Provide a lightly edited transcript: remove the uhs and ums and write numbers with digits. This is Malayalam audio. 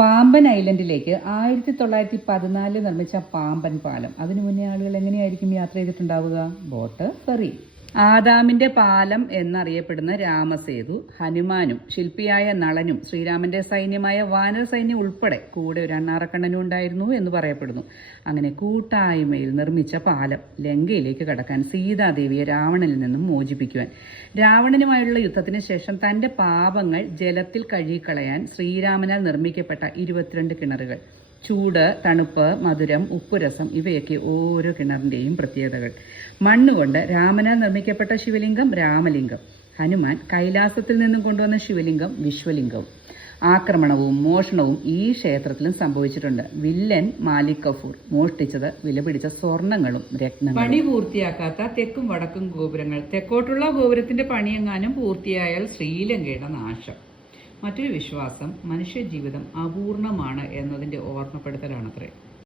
പാമ്പൻ ഐലൻഡിലേക്ക് 1914 നിർമ്മിച്ച പാമ്പൻ പാലം. അതിനു മുന്നേ ആളുകൾ എങ്ങനെയായിരിക്കും യാത്ര ചെയ്തിട്ടുണ്ടാവുക? Boat, ferry. ആദാമിന്റെ പാലം എന്നറിയപ്പെടുന്ന രാമസേതു ഹനുമാനും ശില്പിയായ നളനും ശ്രീരാമന്റെ സൈന്യമായ വാനര സൈന്യം ഉൾപ്പെടെ കൂടെ ഒരു അണ്ണാറക്കണ്ണനും ഉണ്ടായിരുന്നു എന്ന് പറയപ്പെടുന്നു. അങ്ങനെ കൂട്ടായ്മയിൽ നിർമ്മിച്ച പാലം ലങ്കയിലേക്ക് കടക്കാൻ സീതാദേവിയെ രാവണനിൽ നിന്നും മോചിപ്പിക്കുവാൻ, രാവണനുമായുള്ള യുദ്ധത്തിന് ശേഷം തന്റെ പാപങ്ങൾ ജലത്തിൽ കഴുകിക്കളയാൻ ശ്രീരാമനാൽ നിർമ്മിക്കപ്പെട്ട 22 കിണറുകൾ. ചൂട്, തണുപ്പ്, മധുരം, ഉപ്പുരസം ഇവയൊക്കെ ഓരോ കിണറിന്റെയും പ്രത്യേകതകൾ. മണ്ണുകൊണ്ട് രാമനാൽ നിർമ്മിക്കപ്പെട്ട ശിവലിംഗം രാമലിംഗം, ഹനുമാൻ കൈലാസത്തിൽ നിന്നും കൊണ്ടുവന്ന ശിവലിംഗം വിശ്വലിംഗവും. ആക്രമണവും മോഷണവും ഈ ക്ഷേത്രത്തിലും സംഭവിച്ചിട്ടുണ്ട്. വില്ലൻ മാലിക് കഫൂർ മോഷ്ടിച്ചത് വിലപിടിച്ച സ്വർണങ്ങളും രത്നങ്ങളും. പണി പൂർത്തിയാക്കാത്ത തെക്കും വടക്കും ഗോപുരങ്ങൾ. തെക്കോട്ടുള്ള ഗോപുരത്തിന്റെ പണിയെങ്ങാനും പൂർത്തിയായാൽ ശ്രീലങ്കയുടെ നാശം. മറ്റൊരു വിശ്വാസം മനുഷ്യജീവിതം അപൂർണമാണ് എന്നതിന്റെ ഓർമ്മപ്പെടുത്തലാണത്രേ.